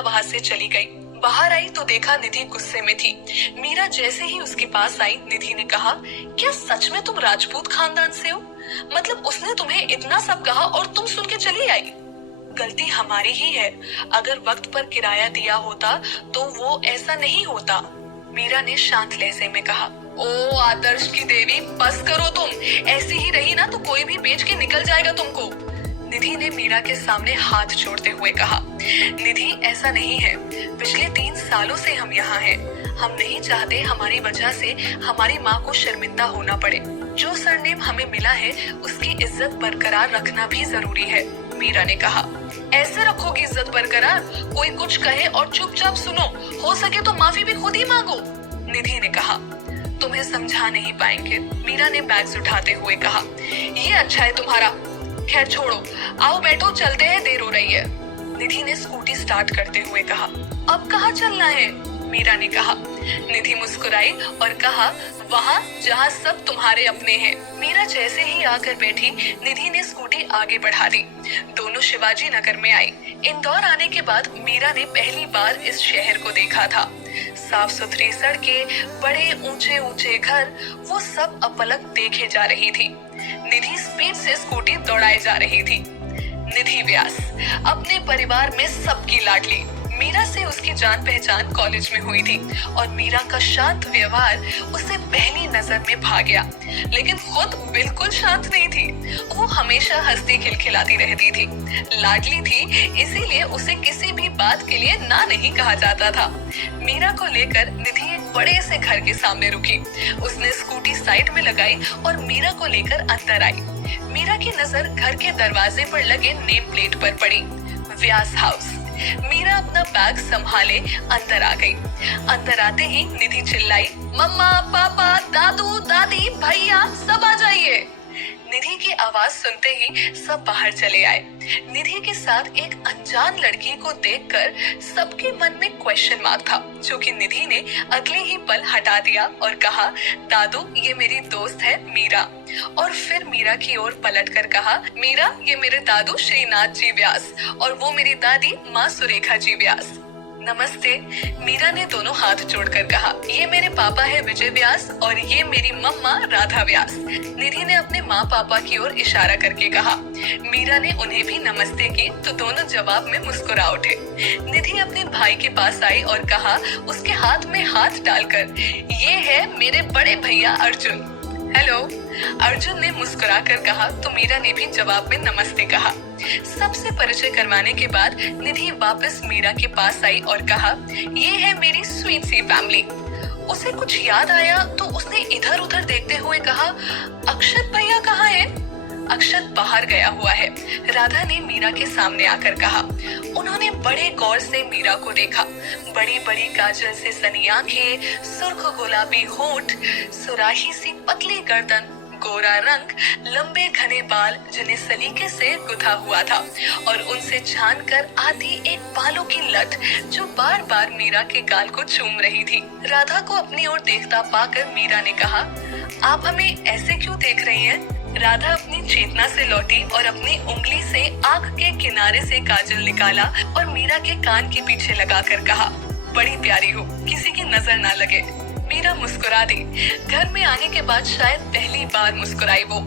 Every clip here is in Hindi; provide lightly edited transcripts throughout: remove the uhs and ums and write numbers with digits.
मीरा वहाँ से चली गई। बाहर आई तो देखा निधि गुस्से में थी। मीरा जैसे ही उसके पास आई, निधि ने कहा, क्या सच में तुम राजपूत खानदान से हो? मतलब उसने तुम्हें इतना सब कहा और तुम सुन के चली आई? गलती हमारी ही है। अगर वक्त पर किराया दिया होता तो वो ऐसा नहीं होता। मीरा ने शांत लहजे में कहा। ओ आदर्श की देवी, बस करो तुम। ऐसी ही रही ना तो कोई भी बेच के निकल जाएगा तुमको। निधि ने मीरा के सामने हाथ जोड़ते हुए कहा। निधि, ऐसा नहीं है। पिछले 3 सालों से हम यहाँ हैं। हम नहीं चाहते हमारी वजह से हमारी माँ को शर्मिंदा होना पड़े। जो सरनेम हमें मिला है उसकी इज्जत बरकरार रखना भी जरूरी है, मीरा ने कहा। ऐसे रखोगी इज्जत बरकरार? कोई कुछ कहे और चुपचाप सुनो, हो सके तो माफी भी खुद ही मांगो, निधि ने कहा। तुम्हें समझा नहीं पाएंगे, मीरा ने बैग्स उठाते हुए कहा। ये अच्छा है तुम्हारा। खैर छोड़ो, आओ बैठो, चलते हैं, देर हो रही है, निधि ने स्कूटी स्टार्ट करते हुए कहा। अब कहाँ चलना है? मीरा ने कहा। निधि मुस्कुराई और कहा, वहाँ जहाँ सब तुम्हारे अपने हैं। मीरा जैसे ही आकर बैठी, निधि ने स्कूटी आगे बढ़ा दी। दोनों शिवाजी नगर में आई। इंदौर आने के बाद मीरा ने पहली बार इस शहर को देखा था। साफ सुथरी सड़कें, बड़े ऊंचे ऊंचे घर, वो सब अपलक देखे जा रही थी। निधि स्पीड से स्कूटी दौड़ाए जा रही थी। निधि व्यास अपने परिवार में सबकी लाडली। मीरा से उसकी जान पहचान कॉलेज में हुई थी और मीरा का शांत व्यवहार उसे पहली नजर में भा गया। लेकिन खुद बिल्कुल शांत नहीं थी। वो हमेशा हंसती खिलखिलाती रहती थी। लाडली थी, इसीलिए उसे किसी भी बात के लिए ना नहीं कहा जाता था। मीरा को लेकर निधि एक बड़े से घर के सामने रुकी। उसने स्कूटी साइड में लगाई और मीरा को लेकर अंदर आई। मीरा की नजर घर के दरवाजे पर लगे नेम प्लेट पर पड़ी, व्यास हाउस। मीरा अपना बैग संभाले अंदर आ गई। अंदर आते ही निधि चिल्लाई, मम्मा, पापा, दादू, दादी, भैया, सब आ जाइए। निधि की आवाज सुनते ही सब बाहर चले आए। निधि के साथ एक अनजान लड़की को देखकर सबके मन में क्वेश्चन मार्क था, जो कि निधि ने अगले ही पल हटा दिया और कहा, दादू, ये मेरी दोस्त है मीरा। और फिर मीरा की ओर पलटकर कहा, मीरा, ये मेरे दादू श्रीनाथ जी व्यास और वो मेरी दादी माँ सुरेखा जी व्यास। नमस्ते, मीरा ने दोनों हाथ जोड़कर कहा। ये मेरे पापा है विजय व्यास और ये मेरी मम्मा राधा व्यास। निधि ने अपने माँ पापा की ओर इशारा करके कहा। मीरा ने उन्हें भी नमस्ते की तो दोनों जवाब में मुस्कुरा उठे। निधि अपने भाई के पास आई और कहा, उसके हाथ में हाथ डालकर, ये है मेरे बड़े भैया अर्जुन। हेलो, अर्जुन ने मुस्कुराकर कहा तो मीरा ने भी जवाब में नमस्ते कहा। सबसे परिचय करवाने के बाद निधि वापस मीरा के पास आई और कहा, ये है मेरी स्वीट सी फैमिली। उसे कुछ याद आया तो उसने इधर उधर देखते हुए कहा, अक्षत भैया कहाँ है? अक्षत बाहर गया हुआ है, राधा ने मीरा के सामने आकर कहा। उन्होंने बड़े गौर से मीरा को देखा। बड़ी बड़ी काजल से सनी आंखें, सुर्ख गुलाबी होंठ, सुराही सी पतली गर्दन, गोरा रंग, लंबे घने बाल जिन्हें सलीके से गुथा हुआ था और उनसे छानकर आती एक बालों की लट जो बार बार मीरा के गाल को चूम रही थी। राधा को अपनी ओर देखता पाकर मीरा ने कहा, आप हमें ऐसे क्यों देख रही हैं? राधा अपनी चेतना से लौटी और अपनी उंगली से आंख के किनारे से काजल निकाला और मीरा के कान के पीछे लगाकर कहा, बड़ी प्यारी हो, किसी की नजर ना लगे। मीरा मुस्कुरा दी। घर में आने के बाद शायद पहली बार मुस्कुराई वो।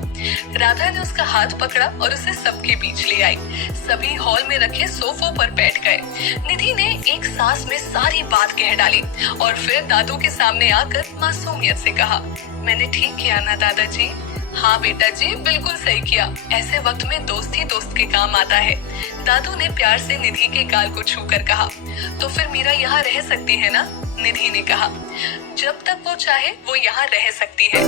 राधा ने उसका हाथ पकड़ा और उसे सबके बीच ले आई। सभी हॉल में रखे सोफों पर बैठ गए। निधि ने एक सांस में सारी बात कह डाली और फिर दादू के सामने आकर मासूमियत से कहा, मैंने ठीक किया ना दादाजी? हाँ बेटा जी, बिल्कुल सही किया। ऐसे वक्त में दोस्त ही दोस्त के काम आता है, दादू ने प्यार से निधि के गाल को छूकर कहा। तो फिर मीरा यहाँ रह सकती है ना? निधि ने कहा। जब तक वो चाहे वो यहाँ रह सकती है।